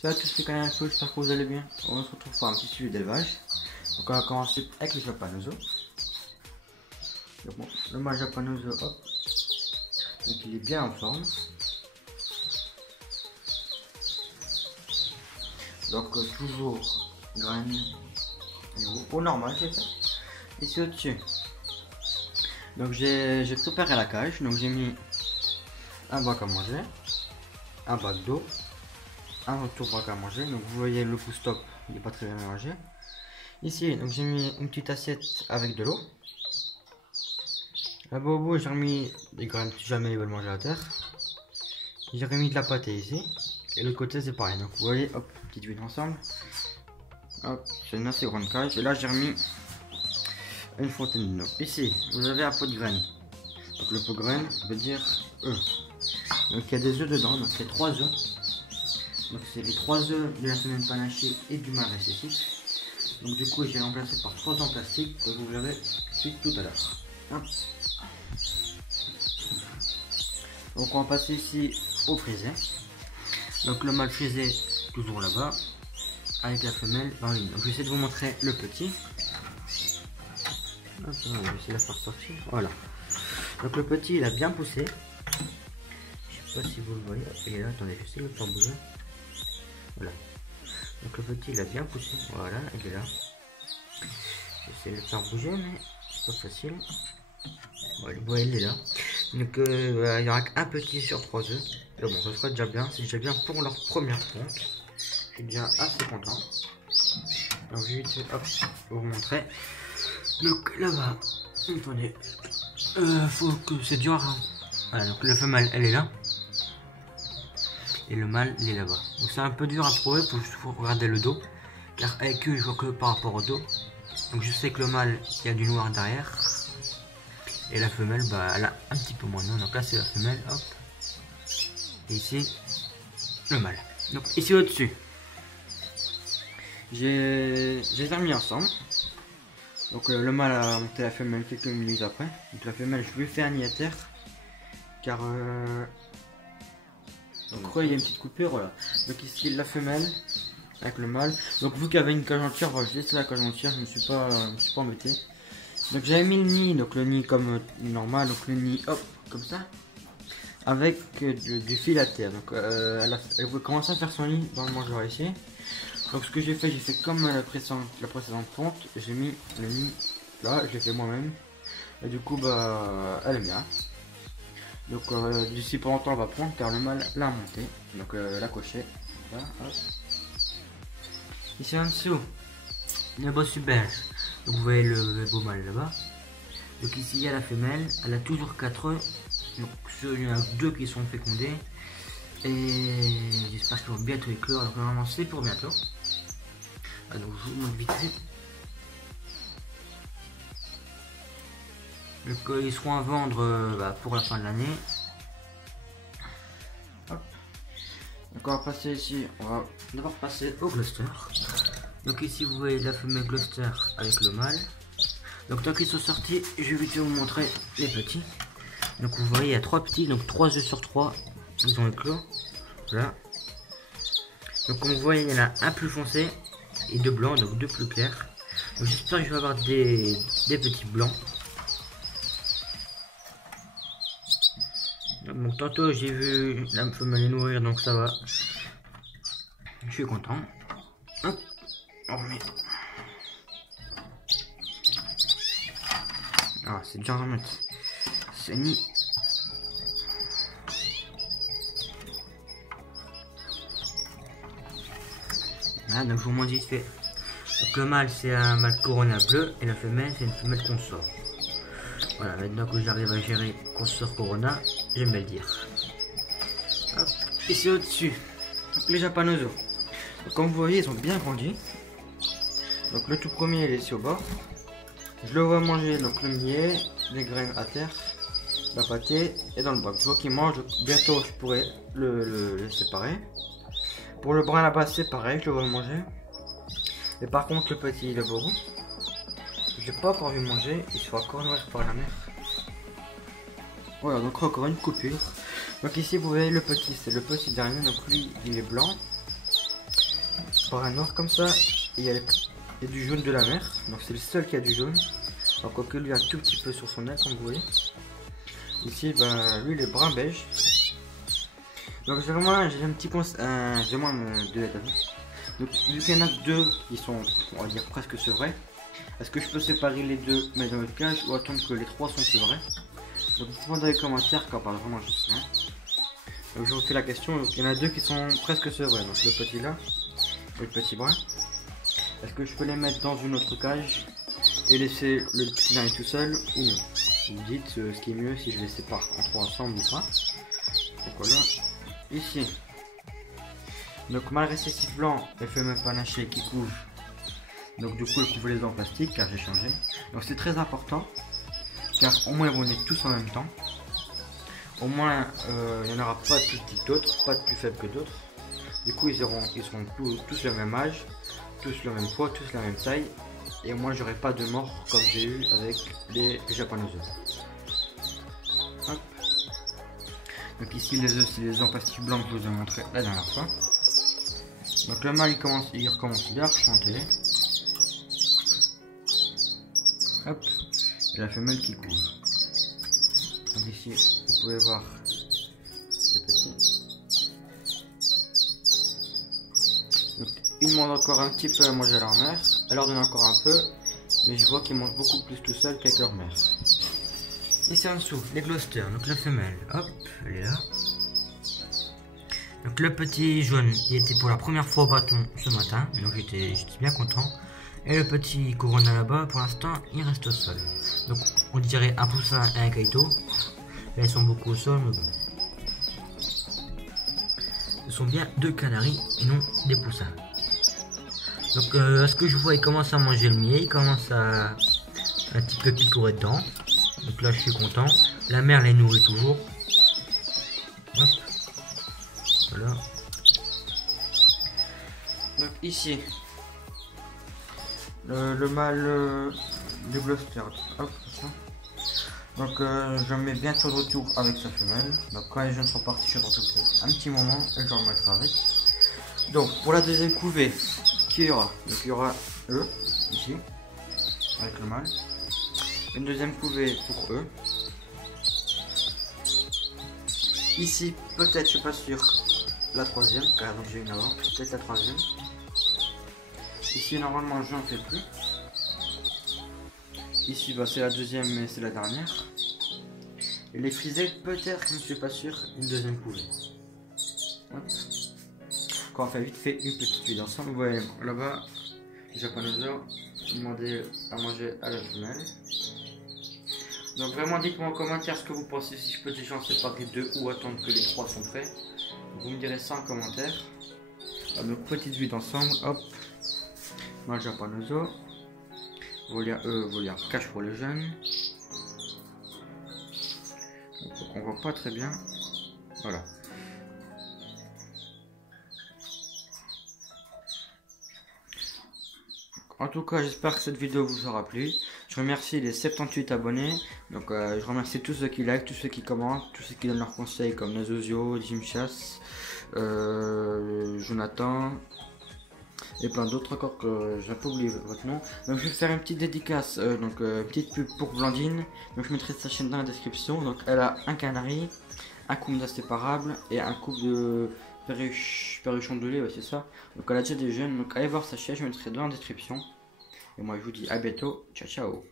Ça tout c'est quand même un peu, j'espère que vous allez bien. On se retrouve pour un petit suivi d'élevage. Donc on va commencer avec le Japanoso. Donc bon, le mâle Japanoso, hop. Donc il est bien en forme. Donc toujours graine au normal j'ai fait. Ici au-dessus. Donc j'ai préparé la cage. Donc j'ai mis un bac à manger, un bac d'eau, un retour bac à manger. Donc vous voyez le full stop, il n'est pas très bien mélangé. Ici donc j'ai mis une petite assiette avec de l'eau. Là-bas au bout j'ai remis des graines si jamais ils veulent manger à terre. J'ai remis de la pâtée ici. Et l'autre côté c'est pareil. Donc vous voyez, hop, petite vue d'ensemble. Hop, c'est une assez grande cage. Et là j'ai remis une fontaine d'eau. Ici vous avez un pot de graines. Donc le pot de graines veut dire œufs. Donc il y a des œufs dedans, donc il y a 3 œufs. Donc c'est les 3 œufs de la semaine panachée et du mâle récessif. Donc du coup j'ai remplacé par 3 en plastique que vous verrez tout à l'heure. Donc on va passer ici au frisé. Donc le mâle frisé toujours là-bas avec la femelle dans l'une. Donc je vais essayer de vous montrer le petit. Hop, on va essayer de la faire sortir. Voilà. Donc le petit il a bien poussé. Je sais pas si vous le voyez. Il est là, attendez, j'essaie de le faire bouger. Voilà. Donc le petit il a bien poussé. Voilà, il est là. J'essaie de le faire bouger mais c'est pas facile. Voilà, ouais, il est là. Donc il y aura qu'un petit sur 3 œufs. Et bon, ça sera déjà bien. C'est déjà bien pour leur première ponte. Je suis déjà assez content. Donc je vais vous montrer. Donc là-bas, attendez. Faut que c'est dur. Hein. Voilà, donc la femelle elle est là. Et le mâle il est là-bas. Donc c'est un peu dur à trouver, faut regarder le dos. Car avec eux je vois que par rapport au dos. Donc je sais que le mâle il y a du noir derrière. Et la femelle bah elle a un petit peu moins de noir. Donc là c'est la femelle, hop. Et ici le mâle. Donc ici au-dessus. J'ai remis ensemble. Donc le mâle a monté la femelle quelques minutes après. Donc la femelle je lui fais un nid à terre. Car donc il y a une petite coupure, voilà. Donc ici la femelle avec le mâle. Donc vous qui avez une cage entière, voilà, j'ai laissé la cage entière, je me suis pas embêté. Donc j'avais mis le nid, donc le nid comme normal, donc le nid hop comme ça, avec du fil à terre. Donc elle veut commencer à faire son nid dans le mangeoire ici. Donc ce que j'ai fait comme la précédente ponte, j'ai mis le nid là, je l'ai fait moi-même. Et du coup bah elle aime bien. Donc d'ici pas longtemps on va prendre car le mâle l'a monté. Donc la cocher. Là, hop. Ici en dessous, le bossu belge. Donc vous voyez le beau mâle là-bas. Donc ici il y a la femelle. Elle a toujours 4 œufs. Donc il y en a 2 qui sont fécondés. Et j'espère qu'ils vont bientôt éclore. Donc normalement c'est pour bientôt. Ah, donc je vous montre vite fait. Donc ils seront à vendre pour la fin de l'année. Donc on va passer ici, on va d'abord passer au Gloucester. Donc ici vous voyez la femelle Gloucester avec le mâle. Donc tant qu'ils sont sortis, je vais vite vous montrer les petits. Donc vous voyez il y a 3 petits, donc 3 œufs sur 3, ils ont éclos. Voilà. Donc comme vous voyez il y en a un plus foncé et 2 blancs, donc 2 plus clairs. Donc j'espère que je vais avoir des petits blancs. Donc tantôt j'ai vu la femelle les nourrir donc ça va. Je suis content. Hop, on remet. Ah c'est bien à remettre. C'est nid. Voilà donc je vous montre vite fait. Donc le mâle c'est un mâle Corona bleu et la femelle c'est une femelle consort. Voilà, maintenant que j'arrive à gérer consort Corona, j'aime bien le dire. Hop, ici au-dessus, les Japanoso. Comme vous voyez, ils ont bien grandi. Donc le tout premier, il est ici au bord. Je le vois manger donc le millet, les graines à terre, la pâtée et dans le bac. Je vois qu'il mange, bientôt je pourrais le séparer. Pour le brun là-bas, c'est pareil, je le vois manger. Et par contre, le petit, il est beau. J'ai pas encore vu manger, il se fait encore nourrir par la mère. Voilà, donc encore une coupure. Donc ici vous voyez le petit, c'est le petit dernier, donc lui il est blanc. par un noir comme ça. Il y a du jaune de la mer. Donc c'est le seul qui a du jaune. Alors quoique lui un tout petit peu sur son aile comme vous voyez. Ici ben lui il est brun beige. Donc généralement j'ai un petit conseil, de l'aide. Donc vu qu'il y en a deux qui sont on va dire presque sevrés. Est-ce que je peux séparer les deux mais dans le cage ou attendre que les trois sont sevrés? Donc vous pouvez dans les commentaires quand parle vraiment juste rien. Donc je vous fais la question, donc il y en a deux qui sont presque sevrés, donc le petit là et le petit brun. Est-ce que je peux les mettre dans une autre cage et laisser le petit dernier tout seul ou non? Vous me dites ce qui est mieux si je les sépare en trois ensemble ou pas. Donc voilà, ici. Donc mal récessif blanc et fait même panaché qui couvre. Donc du coup elle couvre les dents en plastique car j'ai changé. Donc c'est très important car au moins ils vont naître tous en même temps. Au moins il n'y en aura pas de plus petits que d'autres, pas de plus faibles que d'autres. Du coup ils seront tous le même âge, tous le même poids, tous la même taille. Et moi j'aurai pas de mort comme j'ai eu avec les japonaises. Hop. Donc ici les œufs c'est les œufs en plastique blanc que je vous ai montré la dernière fois. Donc le mâle il recommence à chanter. Hop. Et la femelle qui couvre. Donc ici vous pouvez voir les petits. Donc, ils demandent encore un petit peu à manger à leur mère. Elle leur donne encore un peu. Mais je vois qu'ils mangent beaucoup plus tout seuls qu'avec leur mère. Ici en dessous, les Gloucester, donc la femelle. Hop, elle est là. Donc le petit jaune, il était pour la première fois au bâton ce matin. Donc j'étais bien content. Et le petit Corona là-bas, pour l'instant, il reste au sol. Donc on dirait un poussin et un kaito. Là ils sont beaucoup au sol, mais bon. Ce sont bien deux canaris et non des poussins. Donc à ce que je vois, il commence à manger le miel, il commence à un petit peu picorer dedans. Donc là je suis content. La mère les nourrit toujours. Hop. Voilà. Donc ici, le mâle du Gloucester. Hop, ça. Donc je mets bientôt de retour avec sa femelle. Donc quand les jeunes sont partis, je retrouve un petit moment et je remettrai avec. Donc pour la deuxième couvée, qui y aura? Donc il y aura eux, ici, avec le mâle. Une deuxième couvée pour eux. Ici, peut-être, je suis pas sûr, la troisième, car j'ai une avant, peut-être la troisième. Ici, normalement, je n'en fais plus. Ici, bah, c'est la deuxième, mais c'est la dernière. Et les frisés, peut-être, je ne suis pas sûr, une deuxième couvée. Hop. Quand on fait vite fait une petite vide ensemble, vous voyez, là-bas, les japonaises demander à manger à la femelle. Donc vraiment dites-moi en commentaire ce que vous pensez, si je peux déjà en séparer deux ou attendre que les trois sont prêts. Vous me direz ça en commentaire. Donc petite vue d'ensemble, hop. Moi japonoso. Volia cache pour les jeunes. Donc on voit pas très bien. Voilà. En tout cas, j'espère que cette vidéo vous aura plu. Je remercie les 78 abonnés. Donc, je remercie tous ceux qui like, tous ceux qui commentent, tous ceux qui donnent leurs conseils comme Nazozio, Jim Chass, Jonathan et plein d'autres encore que j'ai un peu oublié votre nom. Donc, je vais faire une petite dédicace, une petite pub pour Blandine. Donc, je mettrai sa chaîne dans la description. Donc, elle a un canari, un couple d'inséparables et un couple de perruchons de lait, ouais, c'est ça. Donc elle a déjà des jeunes, donc allez voir sa chaîne, je mettrai dans la description. Et moi je vous dis à bientôt, ciao ciao.